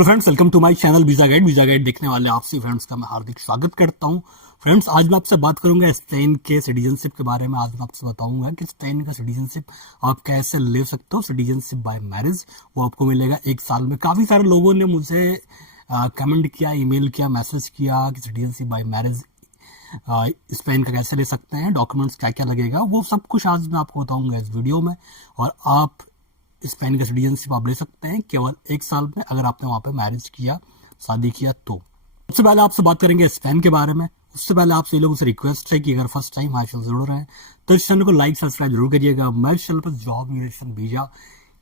Hello friends, welcome to my channel visa guide. Visa guide देखने वाले आपसे friends का मैं हार्दिक स्वागत करता हूं। फ्रेंड्स, आज मैं आपसे बात करूंगा स्पेन के सिटीजनशिप के बारे में। आज मैं आपसे बताऊंगा कि स्पेन का सिटीजनशिप आप कैसे ले सकते हो। सिटीजनशिप बाय मैरिज वो आपको मिलेगा 1 साल में। काफ़ी सारे लोगों ने मुझे कमेंट किया, ईमेल किया, मैसेज किया कि सिटीजनशिप बाय मैरिज स्पेन का कैसे ले सकते हैं, डॉक्यूमेंट्स क्या क्या लगेगा, वो सब कुछ आज मैं आपको बताऊंगा इस वीडियो में। और आप स्पेन का सिटीजनशिप आप ले सकते हैं केवल 1 साल में, अगर आपने वहां पे मैरिज किया, शादी किया तो। सबसे पहले आपसे बात करेंगे स्पेन के बारे में। उससे पहले आपसे ये लोगों से रिक्वेस्ट है कि अगर फर्स्ट टाइम हमारे चैनल से जुड़ रहे हैं तो इस चैनल को लाइक सब्सक्राइब जरूर करिएगा। मैं इस चैनल पर जॉब, इमिग्रेशन, वीजा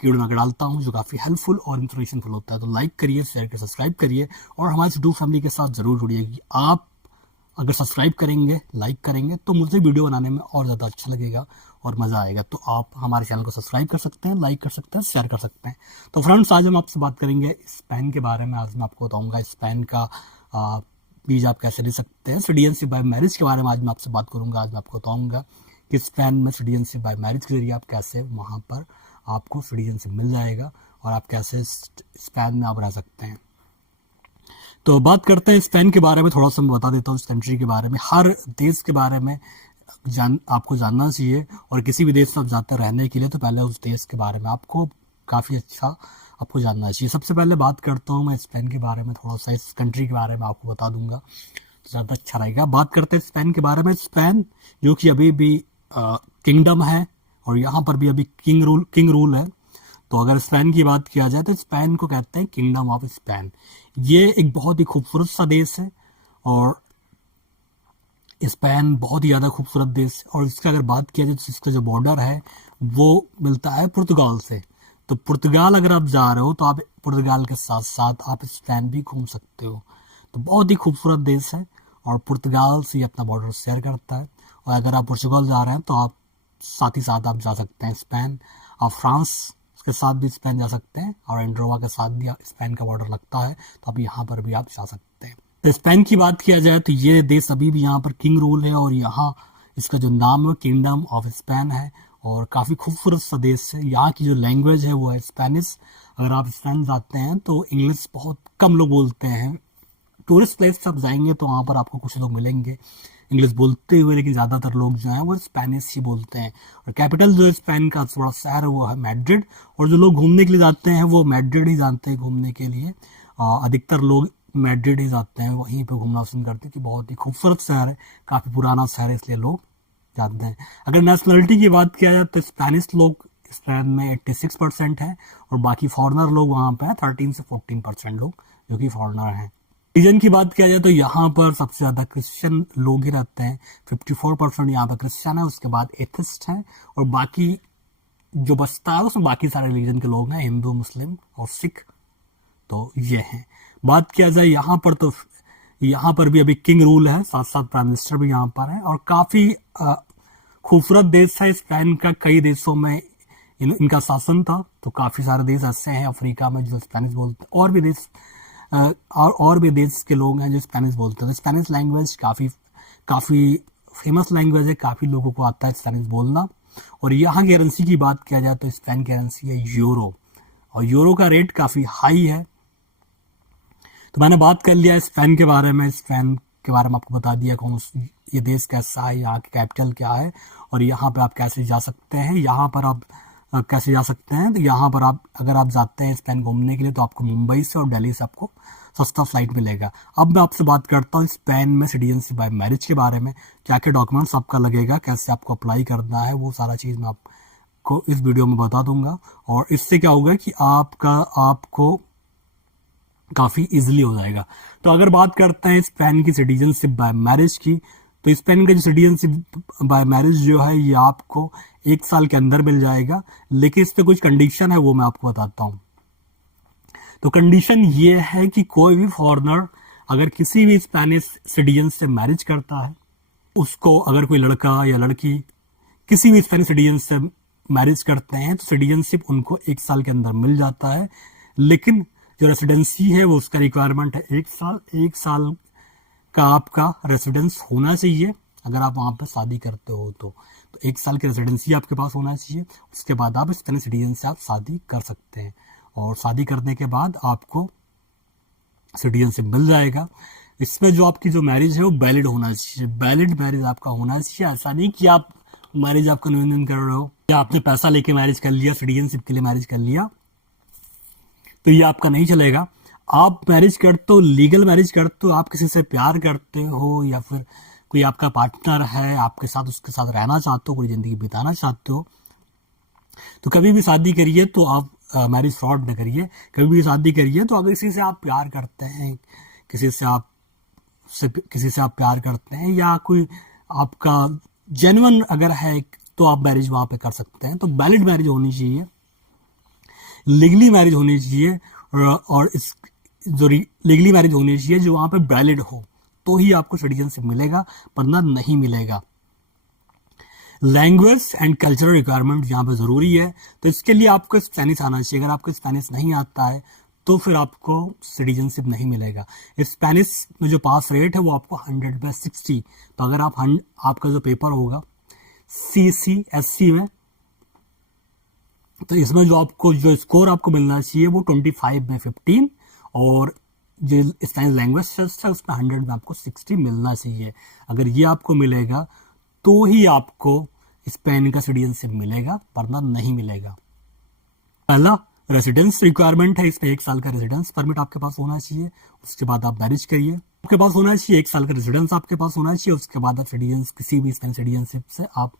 की वीडियो में डालता हूँ जो काफी हेल्पफुल और इन्फॉर्मेशनफुल होता है। तो लाइक करिए, शेयर करिए, सब्सक्राइब करिए और हमारे यूट्यूब फैमिली के साथ जरूर जुड़िए। आप अगर सब्सक्राइब करेंगे, लाइक करेंगे तो मुझे वीडियो बनाने में और ज़्यादा अच्छा लगेगा और मज़ा आएगा। तो आप हमारे चैनल को सब्सक्राइब कर सकते हैं, लाइक कर सकते हैं, शेयर कर सकते हैं। तो फ्रेंड्स, आज हम आपसे बात करेंगे स्पेन के बारे में। आज मैं आपको बताऊंगा स्पेन का वीजा आप कैसे ले सकते हैं। सिटीजनशिप बाय मैरिज के बारे में आज मैं आपसे बात करूंगा। आज मैं आपको बताऊंगा कि स्पेन में सिटीजनशिप बाय मैरिज के जरिए आप कैसे वहाँ पर आपको सिटीजनशिप मिल जाएगा और आप कैसे स्पेन में आप रह सकते हैं। तो बात करते हैं स्पेन के बारे में। थोड़ा सा मैं बता देता हूँ इस कंट्री के बारे में। हर देश के बारे में आपको जानना चाहिए, और किसी भी देश में आप जाते रहने के लिए तो पहले उस देश के बारे में आपको काफ़ी अच्छा आपको जानना चाहिए। सबसे पहले बात करता हूँ मैं स्पेन के बारे में। थोड़ा सा इस कंट्री के बारे में आपको बता दूंगा तो ज़्यादा अच्छा रहेगा। बात करते हैं स्पेन के बारे में। स्पेन जो कि अभी भी किंगडम है और यहाँ पर भी अभी किंग रूल है। तो अगर स्पेन की बात किया जाए तो स्पेन को कहते हैं किंगडम ऑफ स्पेन। ये एक बहुत ही खूबसूरत सा देश है और स्पेन बहुत ही ज़्यादा खूबसूरत देश है। और इसका अगर बात किया जाए तो इसका जो बॉर्डर है वो मिलता है पुर्तगाल से। तो पुर्तगाल अगर आप जा रहे हो तो आप पुर्तगाल के साथ साथ आप स्पेन भी घूम सकते हो। तो बहुत ही खूबसूरत देश है और पुर्तगाल से अपना बॉर्डर शेयर करता है। और अगर आप पुर्तगाल जा रहे हैं तो आप साथ ही साथ आप जा सकते हैं स्पेन। आप फ्रांस के साथ भी स्पेन जा सकते हैं और एंड्रोवा के साथ भी स्पेन का बॉर्डर लगता है, तो अब यहाँ पर भी आप जा सकते हैं। तो स्पेन की बात किया जाए तो ये देश अभी भी यहाँ पर किंग रूल है और यहाँ इसका जो नाम है किंगडम ऑफ स्पेन है और काफ़ी खूबसूरत सा देश है। यहाँ की जो लैंग्वेज है वो है स्पेनिश। अगर आप स्पेन जाते हैं तो इंग्लिश बहुत कम लोग बोलते हैं। टूरिस्ट प्लेस सब जाएंगे तो वहाँ पर आपको कुछ लोग मिलेंगे इंग्लिश बोलते हुए, लेकिन ज़्यादातर लोग जो हैं वो स्पेनिश ही बोलते हैं। और कैपिटल जो है स्पेन का बड़ा शहर है वो है मैड्रिड। और जो लोग घूमने के लिए जाते हैं वो मैड्रिड ही जानते हैं घूमने के लिए। अधिकतर लोग मैड्रिड ही जाते हैं, वहीं पे घूमना पसंद करते हैं कि बहुत ही खूबसूरत शहर है, काफ़ी पुराना शहर है, इसलिए लोग जानते हैं। अगर नेशनलिटी की बात किया जाए तो स्पेनिश लोग स्पेन में 86% है और बाकी फॉरनर लोग वहाँ पे हैं 13 से 14% लोग जो कि फॉरनर हैं। रिलीजन की बात किया जाए तो यहाँ पर सबसे ज़्यादा क्रिश्चियन लोग ही रहते हैं। 54% यहाँ पर क्रिश्चियन है, उसके बाद एथिस्ट हैं और बाकी जो बचता है उसमें बाकी सारे रिलीजन के लोग हैं, हिंदू, मुस्लिम और सिख। तो ये हैं। बात किया जाए यहाँ पर तो यहाँ पर भी अभी किंग रूल है, साथ साथ प्राइम मिनिस्टर भी यहाँ पर है और काफ़ी खूबसूरत देश है स्पेन का। कई देशों में इनका शासन था, तो काफ़ी सारे देश ऐसे हैं अफ्रीका में जो स्पेनिश बोलते हैं। और भी देश के लोग हैं जो स्पेनिश बोलते हैं। तो स्पेनिश लैंग्वेज काफ़ी फेमस लैंग्वेज है, काफ़ी लोगों को आता है स्पेनिश बोलना। और यहाँ की करेंसी की बात किया जाए तो स्पेन की करेंसी है यूरो और यूरो का रेट काफ़ी हाई है। तो मैंने बात कर लिया स्पेन के बारे में। स्पेन के बारे में आपको बता दिया ये देश कैसा है, यहाँ की कैपिटल क्या है और यहाँ पे आप कैसे जा सकते हैं। यहाँ पर आप कैसे जा सकते हैं तो यहाँ पर आप अगर आप जाते हैं स्पेन घूमने के लिए तो आपको मुंबई से और दिल्ली से आपको सस्ता फ्लाइट मिलेगा। अब मैं आपसे बात करता हूँ स्पेन में सिटीजनशिप बाय मैरिज के बारे में। क्या क्या डॉक्यूमेंट्स आपका लगेगा, कैसे आपको अप्लाई करना है, वो सारा चीज़ मैं आपको इस वीडियो में बता दूंगा। और इससे क्या होगा कि आपको काफ़ी इजीली हो जाएगा। तो अगर बात करते हैं स्पेन की सिटीजनशिप बाय मैरिज की, तो स्पेन का जो सिटीजनशिप बाय मैरिज जो है ये आपको 1 साल के अंदर मिल जाएगा, लेकिन इस पे कुछ कंडीशन है, वो मैं आपको बताता हूँ। तो कंडीशन ये है कि कोई भी फॉरेनर अगर किसी भी स्पेनिश सिटीजन से मैरिज करता है, उसको अगर कोई लड़का या लड़की किसी भी स्पेनिश सिटीजन से मैरिज करते हैं तो सिटीजनशिप उनको 1 साल के अंदर मिल जाता है। लेकिन जो रेसिडेंसी है वो उसका रिक्वायरमेंट है 1 साल। 1 साल का आपका रेसिडेंस होना चाहिए अगर आप वहाँ पर शादी करते हो तो 1 साल की रेसिडेंसी आपके पास होना चाहिए। उसके बाद आप स्पेनिश सिटीजन से आप शादी कर सकते हैं और शादी करने के बाद आपको सिटीजनशिप मिल जाएगा। इसमें जो आपकी जो मैरिज है वो वैलिड होना चाहिए, वैलिड मैरिज आपका होना चाहिए। ऐसा नहीं कि आप मैरिज आपका निवेदन कर रहे हो या आपने पैसा लेके मैरिज कर लिया, सिटीजनशिप के लिए मैरिज कर लिया, तो ये आपका नहीं चलेगा। आप मैरिज करते हो, लीगल मैरिज करते हो, आप किसी से प्यार करते हो या फिर कोई आपका पार्टनर है, आपके साथ उसके साथ रहना चाहते हो, पूरी जिंदगी बिताना चाहते हो, तो कभी भी शादी करिए तो आप मैरिज फ्रॉड न करिए। कभी भी शादी करिए तो अगर किसी से आप प्यार करते हैं, किसी से आप प्यार करते हैं या कोई आपका जेन्युइन अगर है, तो आप मैरिज वहां पे कर सकते हैं। तो वैलिड मैरिज होनी चाहिए, लीगली मैरिज होनी चाहिए, और इस जो लीगली मैरिज होनी चाहिए जो वहां पे वैलिड हो, तो ही आपको सिटीजनशिप मिलेगा, वरना नहीं मिलेगा। लैंग्वेज एंड कल्चरल रिक्वायरमेंट यहाँ पे जरूरी है, तो इसके लिए आपको स्पेनिश आना चाहिए। अगर आपको स्पेनिश नहीं आता है तो फिर आपको सिटीजनशिप नहीं मिलेगा। स्पेनिश में जो पास रेट है वो आपको 100/60, तो अगर आपका जो पेपर होगा CCSC में, तो इसमें जो स्कोर आपको मिलना चाहिए वो 25 में 15, और जो स्पेनिश लैंग्वेज टेस्ट है उसमें 100 में आपको 60 मिलना चाहिए। अगर ये आपको मिलेगा तो ही आपको स्पेन का सिटीजनशिप मिलेगा, वरना नहीं मिलेगा। पहला रेसिडेंस रिक्वायरमेंट है, इसमें 1 साल का रेसिडेंस परमिट आपके पास होना चाहिए, उसके बाद आप मैरिज करिए। आपके पास होना चाहिए 1 साल का रेसिडेंस आपके पास होना चाहिए, उसके बाद आप किसी भी स्पेनिश सिटीजनशिप से आप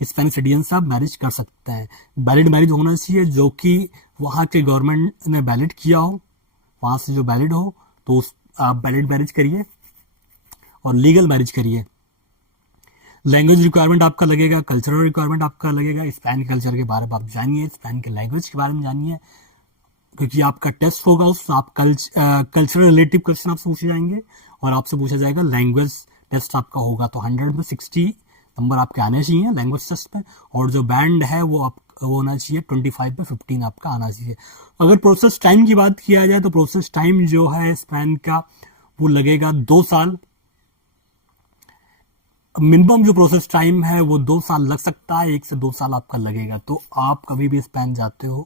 स्पेनिश सिटीजन से आप मैरिज कर सकते हैं। वैलिड मैरिज होना चाहिए जो कि वहाँ के गवर्नमेंट ने वैलिड किया हो, वहाँ से जो वैलिड हो, तो आप वैलिड मैरिज करिए और लीगल मैरिज करिए। लैंग्वेज रिक्वायरमेंट आपका लगेगा, कल्चरल रिक्वायरमेंट आपका लगेगा। स्पेन कल्चर के बारे में आप जानिए, स्पेन के लैंग्वेज के बारे में जानिए, क्योंकि आपका टेस्ट होगा उसमें आप कल्चरल रिलेटिव क्वेश्चन आपसे पूछे जाएंगे और आपसे पूछा जाएगा लैंग्वेज टेस्ट आपका होगा, तो 100 में 60 नंबर आपके आने चाहिए लैंग्वेज टेस्ट में, और जो बैंड है वो होना चाहिए 25 में 15 आपका आना चाहिए। अगर प्रोसेस टाइम की बात किया जाए तो प्रोसेस टाइम जो है स्पेन का वो लगेगा 2 साल। मिनिमम जो प्रोसेस टाइम है वो 2 साल लग सकता है, 1 से 2 साल आपका लगेगा। तो आप कभी भी स्पेन जाते हो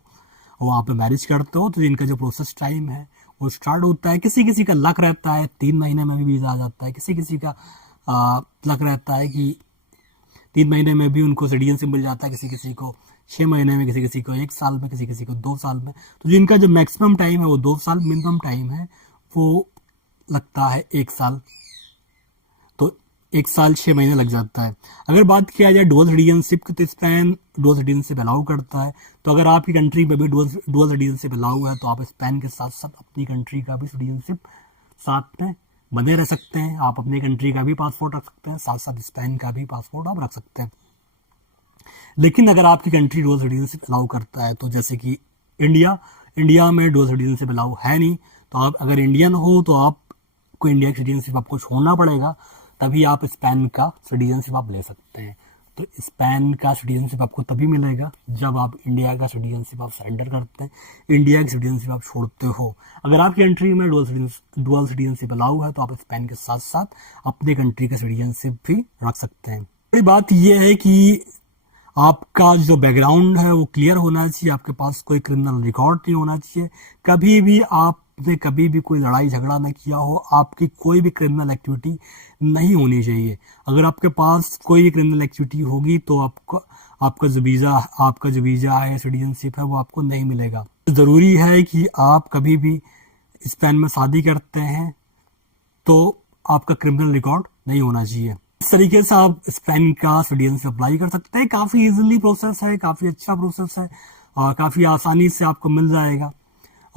और वहाँ पे मैरिज करते हो तो इनका जो प्रोसेस टाइम है वो स्टार्ट होता है, किसी किसी का लक रहता है 3 महीने में भी वीज़ा आ जाता है, किसी किसी का लक रहता है कि 3 महीने में भी उनको सिटीजनशिप मिल जाता है, किसी किसी को 6 महीने में, किसी किसी को 1 साल में, किसी किसी को 2 साल में। तो जिनका जो मैक्सिमम टाइम है वो 2 साल, मिनिमम टाइम है वो लगता है 1 साल, तो 1 साल 6 महीने लग जाता है। अगर बात किया जाए डुअल सिटीजनशिप की, तो स्पेन डुअल सिटीजनशिप अलाउ करता है। तो अगर आपकी कंट्री में भी डुअल सिटीजनशिप अलाउ है तो आप स्पेन के साथ साथ अपनी कंट्री का भी सिटीजनशिप साथ में बने रह सकते हैं। आप अपनी कंट्री का भी पासपोर्ट रख सकते हैं, साथ साथ स्पेन का भी पासपोर्ट आप रख सकते हैं। लेकिन अगर आपकी कंट्री डुअल सिटीजनशिप अलाउ करता है, तो जैसे कि इंडिया में डुअल सिटीजनशिप अलाउ है नहीं, तो आप अगर इंडियन हो तो आपको इंडिया की सिटीजनशिप आपको छोड़ना पड़ेगा, तभी आप स्पेन का सिटीजनशिप आप ले सकते हैं। तो स्पेन का सिटीजनशिप आपको तभी मिलेगा जब आप इंडिया का सिटीजनशिप आप सरेंडर करते हैं, इंडिया की सिटीजनशिप आप छोड़ते हो। अगर आपकी कंट्री में डुअल सिटीजनशिप अलाउ है तो आप स्पेन के साथ साथ अपने कंट्री का सिटीजनशिप भी रख सकते हैं। बड़ी बात यह है कि आपका जो बैकग्राउंड है वो क्लियर होना चाहिए, आपके पास कोई क्रिमिनल रिकॉर्ड नहीं होना चाहिए, कभी भी आपने कभी भी कोई लड़ाई झगड़ा न किया हो, आपकी कोई भी क्रिमिनल एक्टिविटी नहीं होनी चाहिए। अगर आपके पास कोई भी क्रिमिनल एक्टिविटी होगी तो आपका जो वीज़ा है, सिटीजनशिप है, वो आपको नहीं मिलेगा। ज़रूरी है कि आप कभी भी स्पेन में शादी करते हैं तो आपका क्रिमिनल रिकॉर्ड नहीं होना चाहिए। इस तरीके से आप स्पेन का सिटीजनशिप अप्लाई कर सकते हैं। काफ़ी इजीली प्रोसेस है, काफ़ी अच्छा प्रोसेस है और काफ़ी आसानी से आपको मिल जाएगा।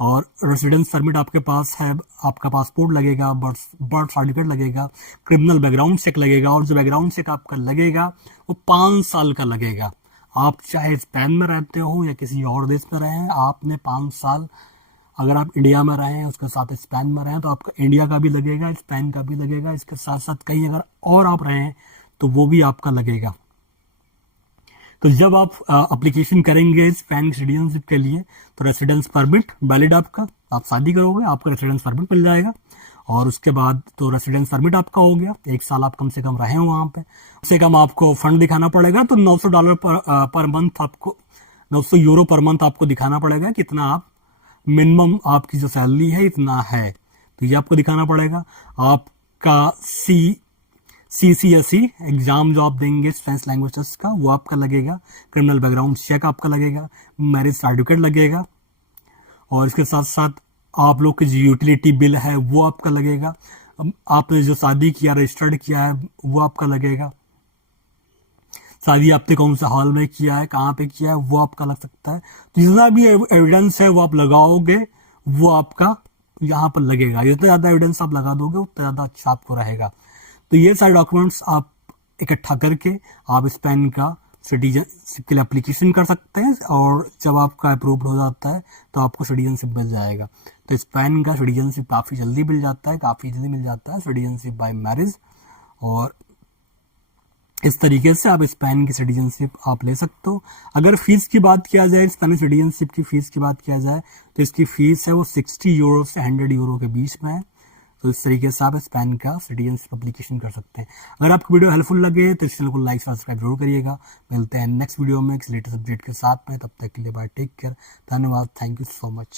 और रेसिडेंस परमिट आपके पास है, आपका पासपोर्ट लगेगा, बर्थ सर्टिफिकेट लगेगा, क्रिमिनल बैकग्राउंड चेक लगेगा, और जो बैकग्राउंड चेक आपका लगेगा वो 5 साल का लगेगा। आप चाहे स्पेन में रहते हो या किसी और देश में रहें, आपने 5 साल, अगर आप इंडिया में रहें उसके साथ स्पेन में रहें तो आपका इंडिया का भी लगेगा, स्पेन का भी लगेगा, इसके साथ साथ कहीं अगर और आप रहें तो वो भी आपका लगेगा। तो जब आप एप्लीकेशन करेंगे स्पेन सिटीजनशिप के लिए तो रेसिडेंस परमिट वैलिड आपका, आप शादी करोगे आपका रेसिडेंस परमिट मिल जाएगा, और उसके बाद तो रेसिडेंस परमिट आपका हो गया, 1 साल आप कम से कम रहे हो वहाँ पे। कम से कम आपको फंड दिखाना पड़ेगा, तो $900 पर मंथ आपको, 900 यूरो पर मंथ आपको दिखाना पड़ेगा, कितना आप मिनिमम आपकी जो सैलरी है इतना है। तो ये आपको दिखाना पड़ेगा। आपका CCSE एग्जाम जो आप देंगे स्पेनिश लैंग्वेज टेस्ट का, वो आपका लगेगा। क्रिमिनल बैकग्राउंड चेक आपका लगेगा। मैरिज सर्टिफिकेट लगेगा। और इसके साथ साथ आप लोग के जो यूटिलिटी बिल है वो आपका लगेगा। आपने जो शादी किया, रजिस्टर्ड किया है, वो आपका लगेगा। शादी आपने कौन सा हॉल में किया है, कहाँ पे किया है, वो आपका लग सकता है। तो जितना भी एविडेंस है वो आप लगाओगे, वो आपका यहाँ पर लगेगा। जितना ज्यादा एविडेंस आप लगा दोगे उतना ज्यादा अच्छा आपको रहेगा। तो ये सारे डॉक्यूमेंट्स आप इकट्ठा करके आप स्पेन का सिटीजनशिप के लिए एप्लीकेशन कर सकते हैं, और जब आपका अप्रूव्ड हो जाता है तो आपको सिटीजनशिप मिल जाएगा। तो स्पेन का सिटीजनशिप काफ़ी जल्दी मिल जाता है, काफ़ी जल्दी मिल जाता है सिटीजनशिप बाय मैरिज। और इस तरीके से आप स्पेन की सिटीजनशिप आप ले सकते हो। अगर फीस की बात किया जाए, स्पेनिश सिटीजनशिप की फीस की बात किया जाए, तो इसकी फीस है वो 60 यूरो से 100 यूरो के बीच में है। तो इस तरीके से आप स्पेन का सिटीजनशिप एप्लीकेशन कर सकते हैं। अगर आपको वीडियो हेल्पफुल लगे तो इस चैनल को लाइक सब्सक्राइब जरूर करिएगा। मिलते हैं नेक्स्ट वीडियो में एक लेटेस्ट अपडेट के साथ में। तब तक के लिए बाय, टेक केयर, धन्यवाद, थैंक यू सो मच।